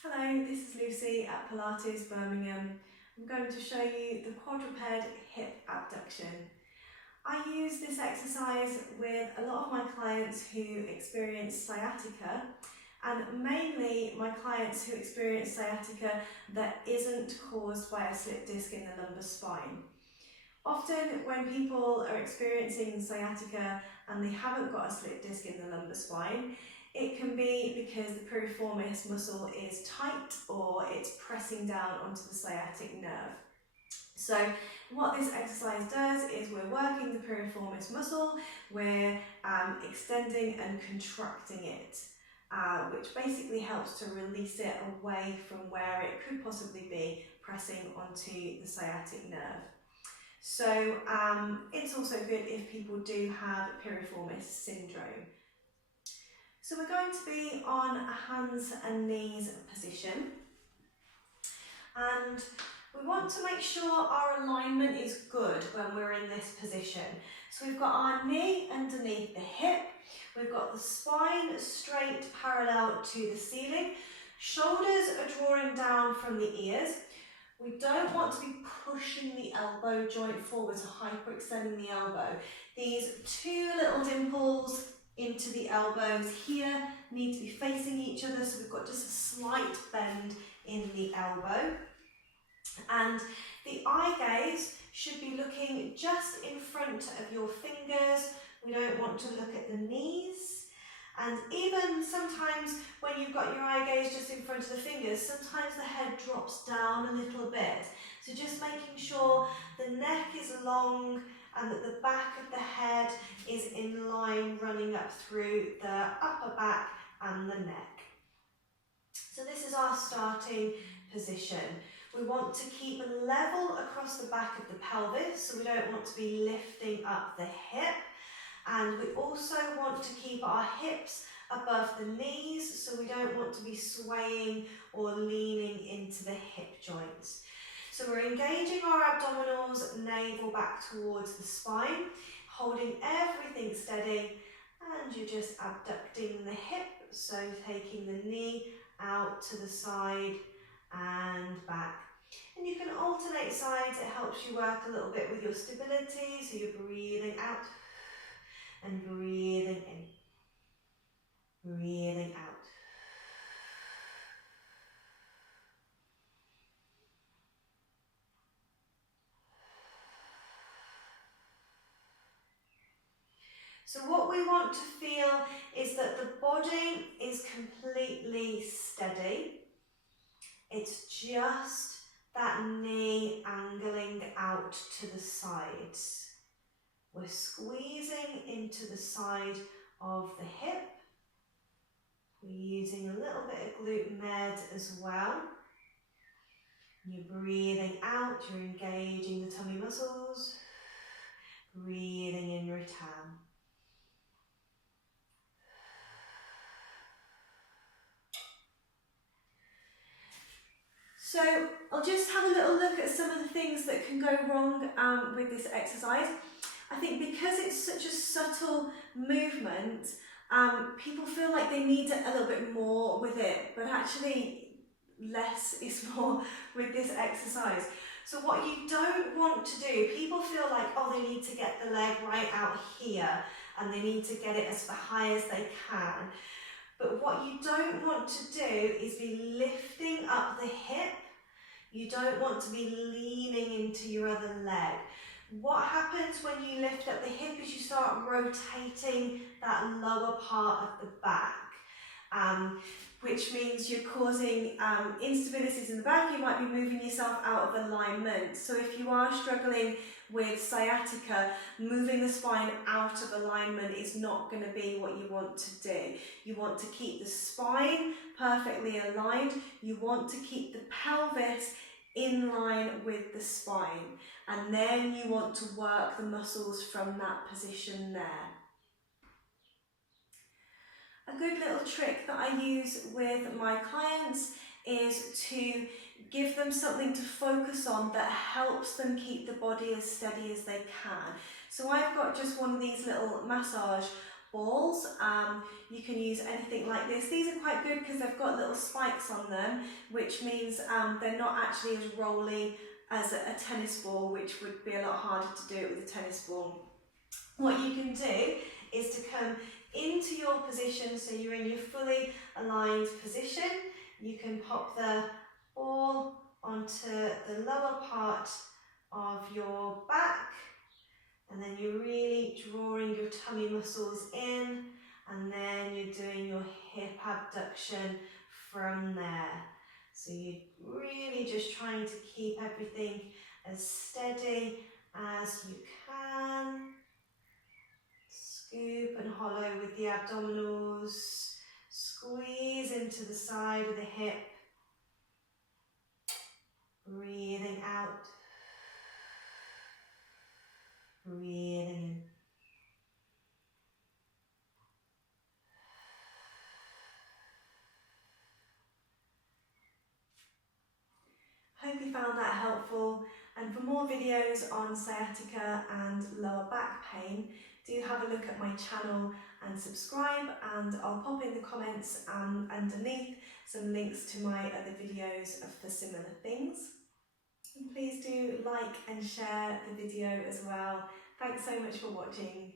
Hello, this is Lucy at Pilates Birmingham. I'm going to show you the quadruped hip abduction. I use this exercise with a lot of my clients who experience sciatica, and mainly my clients who experience sciatica that isn't caused by a slip disc in the lumbar spine. Often when people are experiencing sciatica and they haven't got a slip disc in the lumbar spine, it can be because the piriformis muscle is tight or it's pressing down onto the sciatic nerve. So what this exercise does is we're working the piriformis muscle, we're extending and contracting it, which basically helps to release it away from where it could possibly be pressing onto the sciatic nerve. So it's also good if people do have piriformis syndrome. So we're going to be on a hands and knees position, and we want to make sure our alignment is good when we're in this position. So we've got our knee underneath the hip, we've got the spine straight parallel to the ceiling, shoulders are drawing down from the ears. We don't want to be pushing the elbow joint forward, so hyperextending the elbow. These two little dimples into the elbows here need to be facing each other, so we've got just a slight bend in the elbow. And the eye gaze should be looking just in front of your fingers. We don't want to look at the knees. And even sometimes when you've got your eye gaze just in front of the fingers, sometimes the head drops down a little bit. So just making sure the neck is long and that the back of the head is in line running up through the upper back and the neck. So this is our starting position. We want to keep level across the back of the pelvis, so we don't want to be lifting up the hip. And we also want to keep our hips above the knees, so we don't want to be swaying or leaning into the hip joints. So we're engaging our abdominals, navel back towards the spine, holding everything steady, and you're just abducting the hip, so taking the knee out to the side and back. And you can alternate sides, it helps you work a little bit with your stability, so you're breathing out and breathing in, breathing out. So what we want to feel is that the body is completely steady. It's just that knee angling out to the sides. We're squeezing into the side of the hip. We're using a little bit of glute med as well. You're breathing out, you're engaging the tummy muscles. Breathing in return. So I'll just have a little look at some of the things that can go wrong with this exercise. I think because it's such a subtle movement, people feel like they need a little bit more with it, but actually less is more with this exercise. So what you don't want to do, people feel like, oh, they need to get the leg right out here and they need to get it as high as they can. But what you don't want to do is be lifting up the hip. You don't want to be leaning into your other leg. What happens when you lift up the hip is you start rotating that lower part of the back, which means you're causing instabilities in the back. You might be moving yourself out of alignment. So if you are struggling with sciatica, moving the spine out of alignment is not going to be what you want to do. You want to keep the spine perfectly aligned. You want to keep the pelvis in line with the spine, and then you want to work the muscles from that position there. A good little trick that I use with my clients is to give them something to focus on that helps them keep the body as steady as they can. So I've got just one of these little massage balls. You can use anything like this. These are quite good because they've got little spikes on them, which means they're not actually as rolly as a tennis ball, which would be a lot harder to do it with a tennis ball. What you can do is to come into your position, so you're in your fully aligned position. You can pop the ball onto the lower part of your back, and then you're really drawing your tummy muscles in, and then you're doing your hip abduction from there. So you're really just trying to keep everything as steady as you can. Scoop and hollow with the abdominals. Squeeze into the side of the hip. Breathing out. Breathing in. Hope you found that helpful, and for more videos on sciatica and lower back pain, do have a look at my channel and subscribe, and I'll pop in the comments underneath some links to my other videos for similar things. And please do like and share the video as well. Thanks so much for watching.